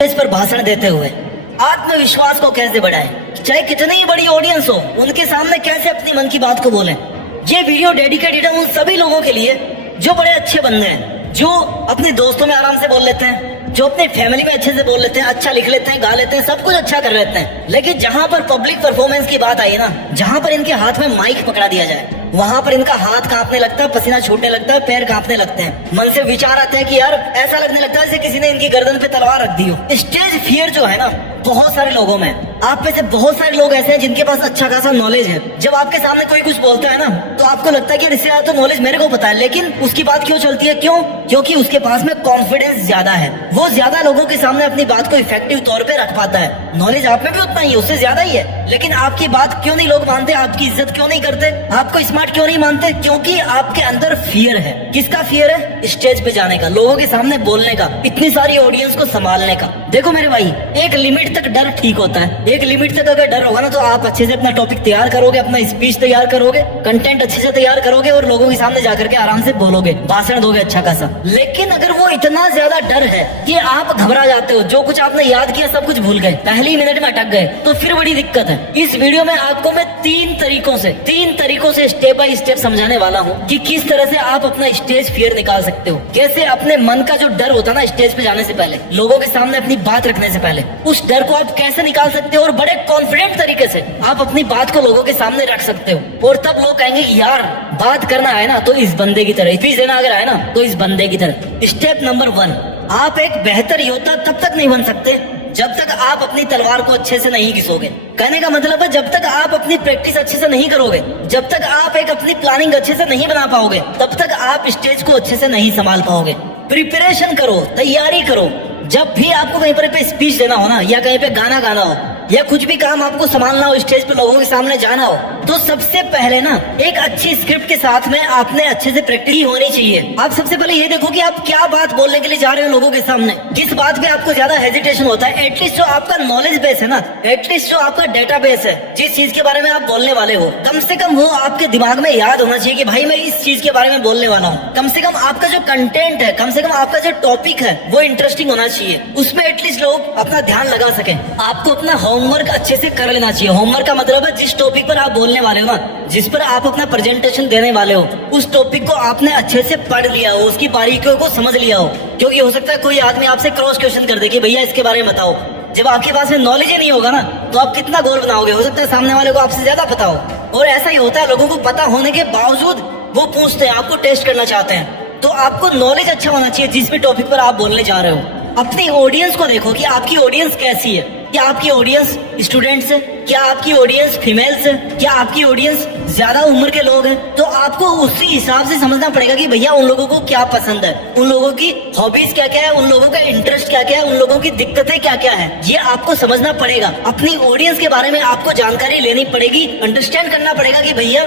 इस पर भाषण देते हुए आत्मविश्वास को कैसे बढ़ाएं, चाहे कितनी ही बड़ी ऑडियंस हो उनके सामने कैसे अपनी मन की बात को बोलें। ये वीडियो डेडिकेटेड है उन सभी लोगों के लिए जो बड़े अच्छे बंदे हैं, जो अपने दोस्तों में आराम से बोल लेते हैं, जो अपने फैमिली में अच्छे से बोल लेते हैं, अच्छा लिख लेते हैं, गा लेते हैं, सब कुछ अच्छा कर लेते हैं। लेकिन जहां पर पब्लिक परफॉर्मेंस की बात आई ना, जहां पर इनके हाथ में माइक पकड़ा दिया जाए, वहां पर इनका हाथ कांपने लगता है, पसीना छूटने लगता है, पैर कांपने लगते हैं, मन से विचार आता है कि यार ऐसा लगने लगता है जैसे किसी ने इनकी गर्दन पे तलवार रख दी हो। स्टेज फियर जो है ना बहुत सारे लोगों में, आप में से बहुत सारे लोग ऐसे हैं जिनके पास अच्छा खासा नॉलेज है। जब आपके सामने कोई कुछ बोलता है ना तो आपको लगता है कि इससे ज्यादा तो नॉलेज मेरे को पता है, लेकिन उसकी बात क्यों चलती है? क्यों? क्योंकि उसके पास में कॉन्फिडेंस ज्यादा है, वो ज्यादा लोगों के सामने अपनी बात को इफेक्टिव तौर पे रख पाता है। नॉलेज आप में भी उतना ही है, उससे ज्यादा ही है, लेकिन आपकी बात क्यों नहीं लोग मानते, आपकी इज्जत क्यों नहीं करते, आपको स्मार्ट क्यों नहीं मानते? क्योंकि आपके अंदर फियर है। किसका फियर है? स्टेज पे जाने का, लोगों के सामने बोलने का, इतनी सारी ऑडियंस को संभालने का। देखो मेरे भाई, एक लिमिट तक डर ठीक होता है, एक लिमिट तक अगर डर होगा ना तो आप अच्छे से अपना टॉपिक तैयार करोगे, अपना स्पीच तैयार करोगे, कंटेंट अच्छे से तैयार करोगे और लोगों के सामने जाकर के आराम से बोलोगे, भाषण दोगे अच्छा खासा। लेकिन अगर वो इतना ज्यादा डर है कि आप घबरा जाते हो, जो कुछ आपने याद किया सब कुछ भूल गए, पहली मिनट में अटक गए, तो फिर बड़ी दिक्कत है। इस वीडियो में आपको मैं तीन तरीकों से स्टेप बाय स्टेप समझाने वाला हूँ कि किस तरह से आप अपना स्टेज फियर निकाल सकते हो, कैसे अपने मन का जो डर होता है ना स्टेज पे जाने से पहले, लोगों के सामने अपनी बात रखने से पहले, उस डर को आप कैसे निकाल सकते हो और बड़े कॉन्फिडेंट तरीके से आप अपनी बात को लोगों के सामने रख सकते हो। और तब लोग कहेंगे यार बात करना है ना तो इस बंदे की तरह, स्पीच देना अगर है ना तो इस बंदे की तरह। स्टेप नंबर 1, आप एक बेहतर योद्धा तब तक नहीं बन सकते जब तक आप अपनी तलवार को अच्छे से नहीं घिसोगे। कहने का मतलब है जब तक आप अपनी प्रैक्टिस अच्छे से नहीं करोगे, जब तक आप एक अपनी प्लानिंग अच्छे से नहीं बना पाओगे, तब तक आप स्टेज को अच्छे से नहीं संभाल पाओगे। प्रिपरेशन करो, तैयारी करो। जब भी आपको कहीं पर स्पीच देना हो ना, या कहीं पे गाना गाना हो, या कुछ भी काम आपको संभालना हो, स्टेज पे लोगों के सामने जाना हो, तो सबसे पहले ना एक अच्छी स्क्रिप्ट के साथ में आपने अच्छे से प्रैक्टिस होनी चाहिए। आप सबसे पहले ये देखो कि आप क्या बात बोलने के लिए जा रहे हो लोगों के सामने, किस बात पे आपको ज्यादा हेजिटेशन होता है। एटलीस्ट जो आपका नॉलेज बेस है ना, एटलीस्ट जो आपका डेटा बेस है, जिस चीज के बारे में आप बोलने वाले हो, कम से कम वो आपके दिमाग में याद होना चाहिए कि भाई मैं इस चीज के बारे में बोलने वाला हूँ। कम से कम आपका जो कंटेंट है, कम से कम आपका जो टॉपिक है वो इंटरेस्टिंग होना चाहिए, उसमें एटलीस्ट लोग अपना ध्यान लगा सके। आपको अपना होमवर्क अच्छे से कर लेना चाहिए। होमवर्क का मतलब है जिस टॉपिक पर आप बोलने वाले हो ना, जिस पर आप अपना प्रेजेंटेशन देने वाले हो, उस टॉपिक को आपने अच्छे से पढ़ लिया हो, उसकी बारीकियों को समझ लिया हो। क्योंकि हो सकता है कोई आदमी आपसे क्रॉस क्वेश्चन कर दे कि भैया इसके बारे में बताओ। जब आपके पास में नॉलेज ही नहीं होगा ना तो आप कितना गोल बनाओगे? हो सकता है सामने वाले को आपसे ज्यादा पता हो। और ऐसा ही होता है, लोगों को पता होने के बावजूद वो पूछते हैं, आपको टेस्ट करना चाहते हैं। तो आपको नॉलेज अच्छा होना चाहिए जिस भी टॉपिक पर आप बोलने जा रहे हो। अपनी ऑडियंस को देखो कि आपकी ऑडियंस कैसी है। क्या आपकी ऑडियंस स्टूडेंट्स है? क्या आपकी ऑडियंस फीमेल्स है? क्या आपकी ऑडियंस ज्यादा उम्र के लोग हैं? तो आपको उसी हिसाब से समझना पड़ेगा कि भैया उन लोगों को क्या पसंद है, उन लोगों की हॉबीज क्या क्या है, उन लोगों का इंटरेस्ट क्या क्या है, उन लोगों की दिक्कतें क्या क्या है। ये आपको समझना पड़ेगा। अपनी ऑडियंस के बारे में आपको जानकारी लेनी पड़ेगी, अंडरस्टैंड करना पड़ेगा कि भैया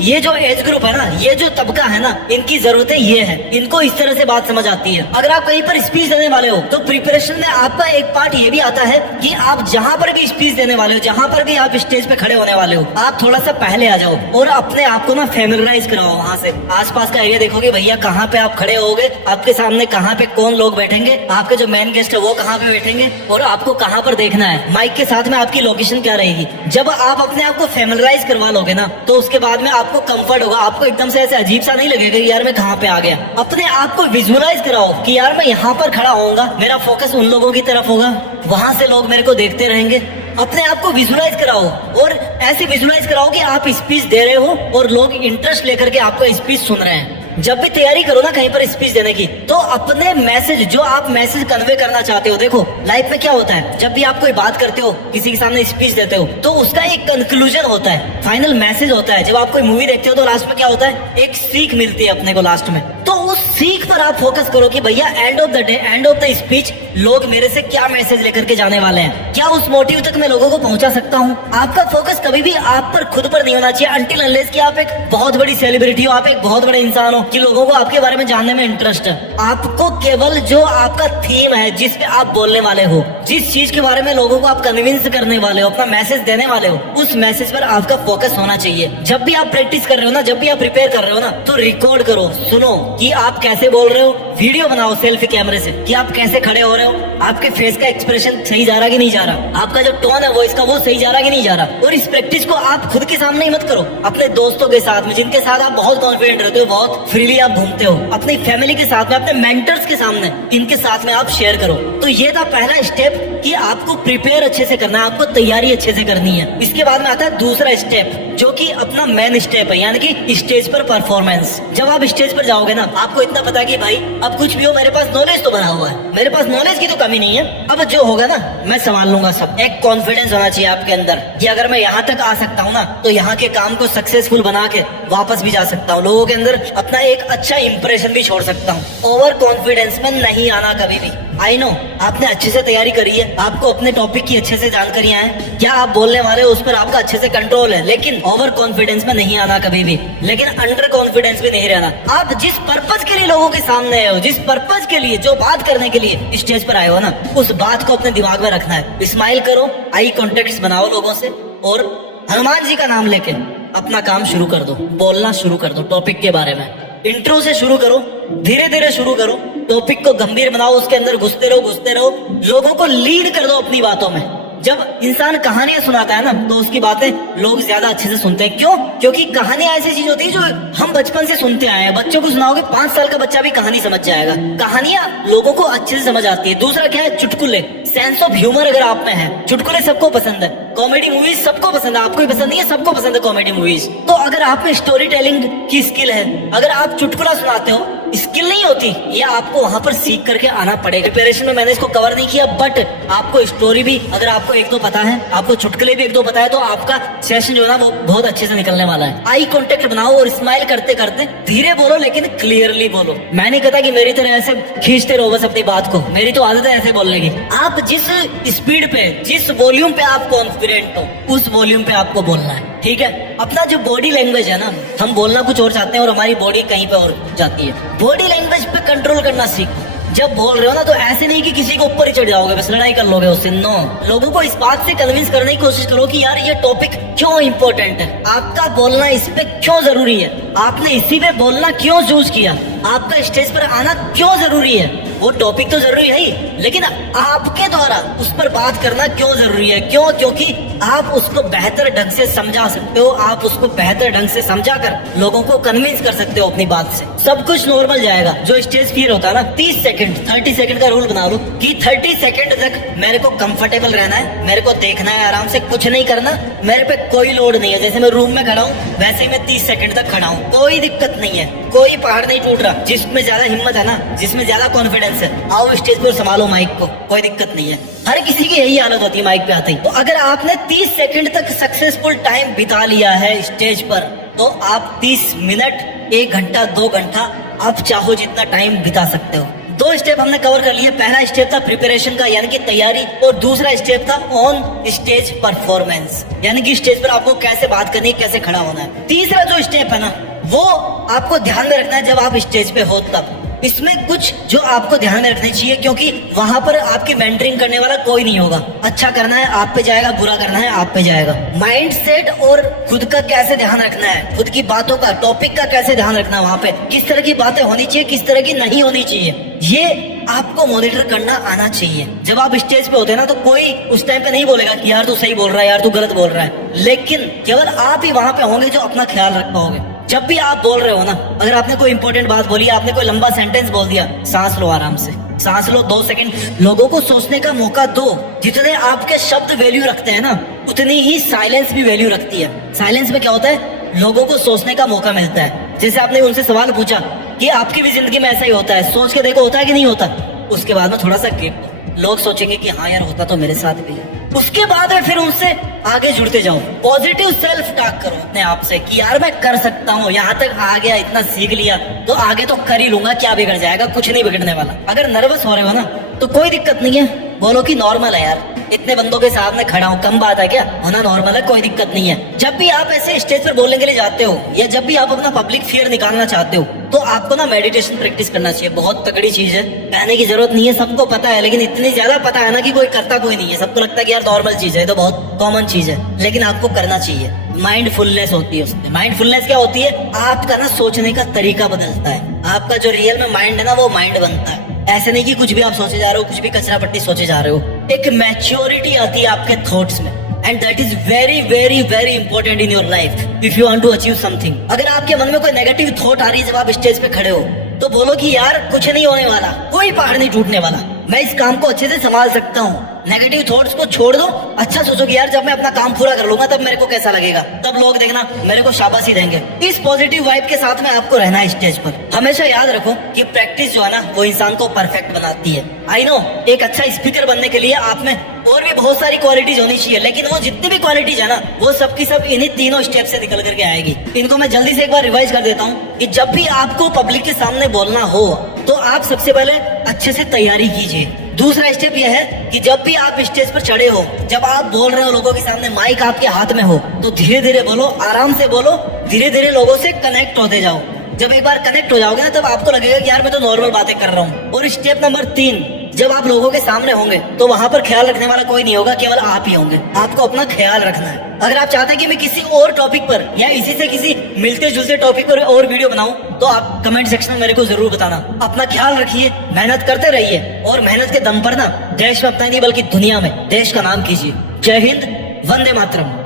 ये जो एज ग्रुप है ना, ये जो तबका है ना, इनकी जरूरतें ये है, इनको इस तरह से बात समझ आती है। अगर आप कहीं पर स्पीच देने वाले हो तो प्रिपरेशन में आपका एक पार्ट ये भी आता है कि आप जहां पर भी स्पीच देने वाले हो, जहां पर भी आप स्टेज पे खड़े होने वाले हो, आप थोड़ा सा पहले आ जाओ और अपने आप को ना फैमिलियराइज कराओ। वहां से आसपास का एरिया देखोगे भैया कहाँ पे आप खड़े होगे, आपके सामने कहाँ पे कौन लोग बैठेंगे, आपके जो मेन गेस्ट है वो कहाँ पे बैठेंगे और आपको कहाँ पर देखना है। माइक के साथ में आपकी लोकेशन क्या रहेगी। जब आप अपने आप को फैमिलियराइज करवा लोगे ना तो उसके बाद में आपको कंफर्ट होगा, आपको एकदम से ऐसे अजीब सा नहीं लगेगा कि यार मैं कहाँ पे आ गया। अपने आप को विजुअलाइज कराओ कि यार मैं यहाँ पर खड़ा होऊंगा, मेरा फोकस उन लोगों की तरफ होगा, वहां से लोग मेरे को देखते रहेंगे। अपने आप को विजुअलाइज कराओ और ऐसे विजुअलाइज कराओ कि आप स्पीच दे रहे हो और लोग इंटरेस्ट लेकर के आपको स्पीच सुन रहे हैं। जब भी तैयारी करो ना कहीं पर स्पीच देने की, तो अपने मैसेज, जो आप मैसेज कन्वे करना चाहते हो, देखो लाइफ में क्या होता है, जब भी आप कोई बात करते हो, किसी के सामने स्पीच देते हो, तो उसका एक कंक्लूजन होता है, फाइनल मैसेज होता है। जब आप कोई मूवी देखते हो तो लास्ट में क्या होता है, एक सीख मिलती है अपने को लास्ट में। तो उस सीख पर आप फोकस करो कि भैया end of the day, end of the speech लोग मेरे से क्या मैसेज लेकर के जाने वाले हैं, क्या उस मोटिव तक मैं लोगों को पहुंचा सकता हूं। आपका फोकस कभी भी आप पर, खुद पर नहीं होना चाहिए अनटिल अनलेस कि आप एक बहुत बड़ी सेलिब्रिटी हो, आप एक बहुत बड़े इंसान हो कि लोगों को आपके बारे में जानने में इंटरेस्ट है। आपको केवल जो आपका थीम है, जिस पे आप बोलने वाले हो, जिस चीज के बारे में लोगों को आप कन्विंस करने वाले हो, अपना मैसेज देने वाले हो, उस मैसेज पर आपका फोकस होना चाहिए। जब भी आप प्रैक्टिस कर रहे हो ना, जब भी आप प्रिपेयर कर रहे हो ना, तो रिकॉर्ड करो, सुनो कि आप कैसे बोल रहे हो, वीडियो बनाओ सेल्फी कैमरे से कि आप कैसे खड़े हो रहे हो, आपके फेस का एक्सप्रेशन सही जा रहा कि नहीं जा रहा, आपका जो टोन है वॉइस का वो सही जा रहा कि नहीं जा रहा। और इस प्रैक्टिस को आप खुद के सामने ही मत करो, अपने दोस्तों के साथ में जिनके साथ आप बहुत कॉन्फिडेंट रहते हो, बहुत फ्रीली आप घूमते हो, अपनी फैमिली के साथ में, अपने मेंटर्स के सामने, इनके साथ में आप शेयर करो। तो ये था पहला स्टेप कि आपको प्रिपेयर अच्छे से करना है, आपको तैयारी अच्छे से करनी है। इसके बाद में आता है दूसरा स्टेप जो कि अपना मेन स्टेप है, यानी कि स्टेज पर परफॉर्मेंस। जब आप स्टेज पर जाओगे ना, आपको इतना पता है कि भाई अब कुछ भी हो मेरे पास नॉलेज तो बना हुआ है, मेरे पास नॉलेज की तो कमी नहीं है, अब जो होगा ना मैं संभाल लूंगा सब। एक कॉन्फिडेंस होना चाहिए आपके अंदर कि अगर मैं यहाँ तक आ सकता हूँ ना तो यहाँ के काम को सक्सेसफुल बना के वापस भी जा सकता हूँ, लोगों के अंदर अपना एक अच्छा इंप्रेशन भी छोड़ सकता हूँ। ओवर कॉन्फिडेंस में नहीं आना कभी भी। आई नो आपने अच्छे से तैयारी करी है, आपको अपने टॉपिक की अच्छे से जानकारियां हैं, क्या आप बोलने वाले हो उस पर आपका अच्छे से कंट्रोल है, लेकिन ओवर कॉन्फिडेंस में नहीं आना कभी भी, लेकिन अंडर कॉन्फिडेंस भी नहीं रहना। आप जिस पर्पज के लिए लोगों के सामने आए हो, जिस पर्पज के लिए, जो बात करने के लिए स्टेज पर आए हो ना, उस बात को अपने दिमाग में रखना है। स्माइल करो, आई कॉन्टेक्ट बनाओ लोगों से, और हनुमान जी का नाम लेके अपना काम शुरू कर दो, बोलना शुरू कर दो टॉपिक के बारे में। इंट्रो से शुरू करो, धीरे धीरे शुरू करो, टॉपिक को गंभीर बनाओ, उसके अंदर घुसते रहो, लोगों को लीड कर दो अपनी बातों में। जब इंसान कहानियां सुनाता है ना तो उसकी बातें लोग ज्यादा अच्छे से सुनते हैं। क्यों? क्योंकि कहानियां ऐसी चीज होती है जो हम बचपन से सुनते आए हैं। बच्चों को सुनाओगे 5 साल का बच्चा भी कहानी समझ जाएगा। कहानियां लोगों को अच्छे से समझ आती है। दूसरा क्या है? चुटकुले, सेंस ऑफ ह्यूमर अगर आप में है, चुटकुले सबको पसंद है, कॉमेडी मूवीज सबको पसंद है, आपको ही पसंद नहीं है, सबको पसंद है कॉमेडी मूवीज। तो अगर आप में स्टोरी टेलिंग की स्किल है, अगर आप चुटकुला सुनाते हो, स्किल नहीं होती, ये आपको वहां पर सीख करके आना पड़ेगा। प्रिपरेशन में मैंने इसको कवर नहीं किया, बट आपको स्टोरी भी अगर आपको 1-2 पता है, आपको चुटकुले भी 1-2 पता है, तो आपका सेशन जो है ना वो बहुत अच्छे से निकलने वाला है। आई कांटेक्ट बनाओ और स्माइल करते करते धीरे बोलो, लेकिन क्लियरली बोलो। मैं नहीं कहता कि मेरी तरह ऐसे खींचते रहो बस अपनी बात को, मेरी तो आदत है ऐसे बोलने की। आप जिस स्पीड पे, जिस वॉल्यूम पे आप कॉन्फिडेंट हो, उस वॉल्यूम पे आपको बोलना है, ठीक है। अपना जो बॉडी लैंग्वेज है ना, हम बोलना कुछ और चाहते हैं और हमारी बॉडी कहीं पे और जाती है। बॉडी लैंग्वेज पे कंट्रोल करना सीखो। जब बोल रहे हो ना तो ऐसे नहीं कि किसी के ऊपर ही चढ़ जाओगे, बस लड़ाई कर लोगे उससे। नो, लोगों को इस बात से कन्विंस करने की कोशिश करो कि यार ये टॉपिक क्यों इंपॉर्टेंट है, आपका बोलना इस पे क्यों जरूरी है, आपने इसी पे बोलना क्यों चूज किया, आपका स्टेज पर आना क्यों जरूरी है। वो टॉपिक तो जरूरी है ही, लेकिन आपके द्वारा उस पर बात करना क्यों जरूरी है। क्यों? क्योंकि आप उसको बेहतर ढंग से समझा सकते हो, आप उसको बेहतर ढंग से समझा कर लोगों को कन्विंस कर सकते हो अपनी बात से। सब कुछ नॉर्मल जाएगा। जो स्टेज फियर होता है ना, 30 सेकंड 30 सेकंड का रूल बना लो कि 30 सेकंड तक मेरे को कंफर्टेबल रहना है, मेरे को देखना है आराम से, कुछ नहीं करना, मेरे पे कोई लोड नहीं है। जैसे मैं रूम में खड़ा हूँ वैसे ही मैं 30 सेकंड तक खड़ा हूँ, कोई दिक्कत नहीं है, कोई पहाड़ नहीं टूट रहा। जिसमें ज्यादा हिम्मत है ना, जिसमें ज्यादा कॉन्फिडेंस है, आओ स्टेज पर संभालो माइक को, कोई दिक्कत नहीं है। हर किसी की यही हालत होती है माइक पे आते ही। तो अगर आपने 30 सेकंड तक सक्सेसफुल टाइम बिता लिया है स्टेज पर, तो आप 30 मिनट, 1 घंटा, 2 घंटा, आप चाहो जितना टाइम बिता सकते हो। 2 स्टेप हमने कवर कर लिए। पहला स्टेप था प्रिपरेशन का, यानी कि तैयारी, और दूसरा स्टेप था ऑन स्टेज परफॉर्मेंस, यानी कि स्टेज पर आपको कैसे बात करनी है, कैसे खड़ा होना है। तीसरा जो स्टेप है ना, वो आपको ध्यान में रखना है जब आप स्टेज पे हो तब। इसमें कुछ जो आपको ध्यान में रखनी चाहिए, क्योंकि वहां पर आपकी मेंटरिंग करने वाला कोई नहीं होगा। अच्छा करना है आप पे जाएगा, बुरा करना है आप पे जाएगा। माइंड सेट और खुद का कैसे ध्यान रखना है, खुद की बातों का, टॉपिक का कैसे ध्यान रखना है, वहां पे किस तरह की बातें होनी चाहिए, किस तरह की नहीं होनी चाहिए, ये आपको मॉनिटर करना आना चाहिए। जब आप स्टेज पे होते हैं ना तो कोई उस टाइम पे नहीं बोलेगा कि यार तू सही बोल रहा है, यार तू गलत बोल रहा है, लेकिन केवल आप ही वहां पे होंगे जो अपना ख्याल रख पाओगे। जब भी आप बोल रहे हो ना, अगर आपने कोई इंपॉर्टेंट बात बोली, आपने कोई लंबा सेंटेंस बोल दिया, सांस लो, आराम से सांस लो, 2 सेकंड लोगों को सोचने का मौका दो। जितने आपके शब्द वैल्यू रखते हैं ना, उतनी ही साइलेंस भी वैल्यू रखती है। साइलेंस में क्या होता है, लोगों को सोचने का मौका मिलता है। जैसे आपने उनसे सवाल पूछा कि आपकी भी जिंदगी में ऐसा ही होता है, सोच के देखो होता है कि नहीं होता। उसके बाद में थोड़ा सा गैप, लोग सोचेंगे कि हाँ यार होता तो मेरे साथ भी है। उसके बाद में फिर उनसे आगे जुड़ते जाओ। पॉजिटिव सेल्फ टॉक करो अपने आप से कि यार मैं कर सकता हूँ, यहाँ तक आ गया, इतना सीख लिया तो आगे तो कर ही लूंगा, क्या बिगड़ जाएगा, कुछ नहीं बिगड़ने वाला। अगर नर्वस हो रहे हो ना तो कोई दिक्कत नहीं है, बोलो कि नॉर्मल है यार, इतने बंदों के सामने खड़ा हूँ, कम बात है क्या? होना नॉर्मल है, कोई दिक्कत नहीं है। जब भी आप ऐसे स्टेज पर बोलने के लिए जाते हो या जब भी आप अपना पब्लिक फियर निकालना चाहते हो तो आपको ना मेडिटेशन प्रैक्टिस करना चाहिए। बहुत तगड़ी चीज है, कहने की जरूरत नहीं है, सबको पता है, लेकिन इतनी ज्यादा पता है ना कि कोई करता कोई नहीं है। सबको लगता है कि यार नॉर्मल चीज है, तो बहुत कॉमन चीज है, लेकिन आपको करना चाहिए। माइंडफुलनेस होती है उसमें। माइंडफुलनेस क्या होती है? आपका ना सोचने का तरीका बदलता है। आपका जो रियल में माइंड है ना, वो माइंड बनता है। ऐसे नहीं कि कुछ भी आप सोचे जा रहे हो, कुछ भी कचरा पट्टी सोचे जा रहे हो। एक मैच्योरिटी आती है आपके थॉट्स में, and that is very very very important in your life if you want to achieve something. अगर आपके मन में कोई नेगेटिव थॉट आ रही है जब आप स्टेज पे खड़े हो, तो बोलो कि यार कुछ नहीं होने वाला, कोई पहाड़ नहीं टूटने वाला, मैं इस काम को अच्छे से संभाल सकता हूँ। नेगेटिव थॉट्स को छोड़ दो, अच्छा सोचो कि यार जब मैं अपना काम पूरा कर लूंगा तब मेरे को कैसा लगेगा, तब लोग देखना मेरे को शाबाशी देंगे। इस पॉजिटिव वाइब के साथ में आपको रहना है स्टेज पर। हमेशा याद रखो कि प्रैक्टिस जो है ना, वो इंसान को परफेक्ट बनाती है। आई नो एक अच्छा स्पीकर बनने के लिए आप में और भी बहुत सारी क्वालिटीज होनी चाहिए, लेकिन वो जितनी भी क्वालिटीज है ना, वो सबकी सब इन्हीं तीनों स्टेप से निकल करके आएगी। इनको मैं जल्दी से एक बार रिवाइज कर देता हूँ कि जब भी आपको पब्लिक के सामने बोलना हो तो आप सबसे पहले अच्छे से तैयारी कीजिए। दूसरा स्टेप यह है कि जब भी आप स्टेज पर चढ़े हो, जब आप बोल रहे हो लोगों के सामने, माइक आपके हाथ में हो, तो धीरे धीरे बोलो, आराम से बोलो, धीरे धीरे लोगों से कनेक्ट होते जाओ। जब एक बार कनेक्ट हो जाओगे ना, तब आपको लगेगा कि यार मैं तो नॉर्मल बातें कर रहा हूँ। और स्टेप नंबर 3, जब आप लोगों के सामने होंगे तो वहां पर ख्याल रखने वाला कोई नहीं होगा, केवल आप ही होंगे। आपको अपना ख्याल रखना है। अगर आप चाहते हैं कि मैं किसी और टॉपिक पर या इसी से किसी मिलते जुलते टॉपिक पर और वीडियो बनाऊं, तो आप कमेंट सेक्शन में मेरे को जरूर बताना। अपना ख्याल रखिए, मेहनत करते रहिए, और मेहनत के दम पर ना देश में अपना नहीं बल्कि दुनिया में देश का नाम कीजिए। जय हिंद, वंदे मातरम।